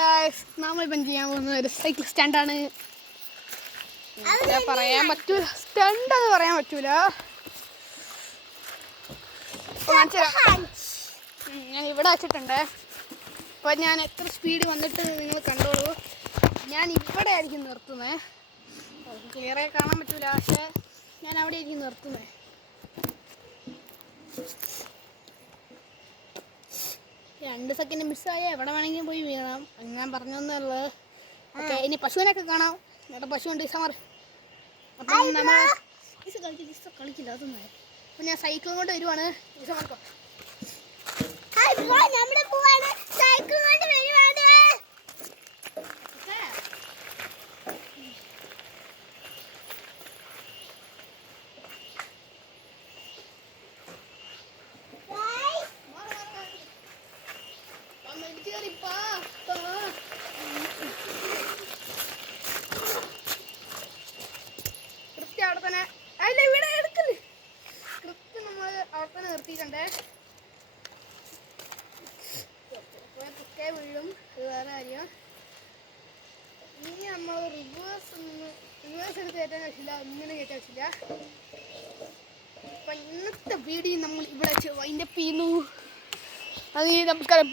Guys, നമ്മളിപ്പം ചെയ്യാൻ പോകുന്ന ഒരു സൈക്കിൾ സ്റ്റാൻഡാണ്. പറയാൻ പറ്റൂല, സ്റ്റണ്ട് എന്ന് പറയാൻ പറ്റൂല. ഞാൻ ഇവിടെ വെച്ചിട്ടുണ്ട്. അപ്പോൾ ഞാൻ എത്ര സ്പീഡ് വന്നിട്ട് നിങ്ങൾ കണ്ടോളൂ. ഞാൻ ഇവിടെ ആയിരിക്കും നിർത്തുന്നത്. ക്ലിയറായി കാണാൻ പറ്റൂല, പക്ഷേ ഞാൻ അവിടെ ആയിരിക്കും നിർത്തുന്നത്. രണ്ട് സെക്കൻഡ് മിസ്സായ എവിടെ വേണമെങ്കിലും പോയി വീഴാം. ഞാൻ പറഞ്ഞൊന്നുള്ളത്. ഓക്കെ, ഇനി പശുവിനൊക്കെ കാണാം. ഇവിടെ പശുവുണ്ട് സമർ. അപ്പം നമ്മൾ കളിക്കില്ല അതൊന്നും. അപ്പം ഞാൻ സൈക്കിൾ കൊണ്ട് വരുവാണ്. സമർക്കോ കൃത്യം അവിടെ തന്നെ. അല്ല, ഇവിടെ എടുക്കല് കൃത്യം നമ്മൾ അവിടെ തന്നെ നിർത്തിയിട്ടുണ്ടേ. കുക്കെ വീഴും, അത് വേറെ കാര്യം. ഇനി നമ്മൾ റിവേഴ്സ് എടുത്ത് കയറ്റാൻ പറ്റില്ല, ഒന്നിനും കയറ്റാൻ പറ്റില്ല. അപ്പം ഇന്നത്തെ വീഡിയോ നമ്മൾ ഇവിടെ വെച്ച് വൈൻഡപ്പ് ചെയ്യുന്നു. അത് നമസ്കാരം.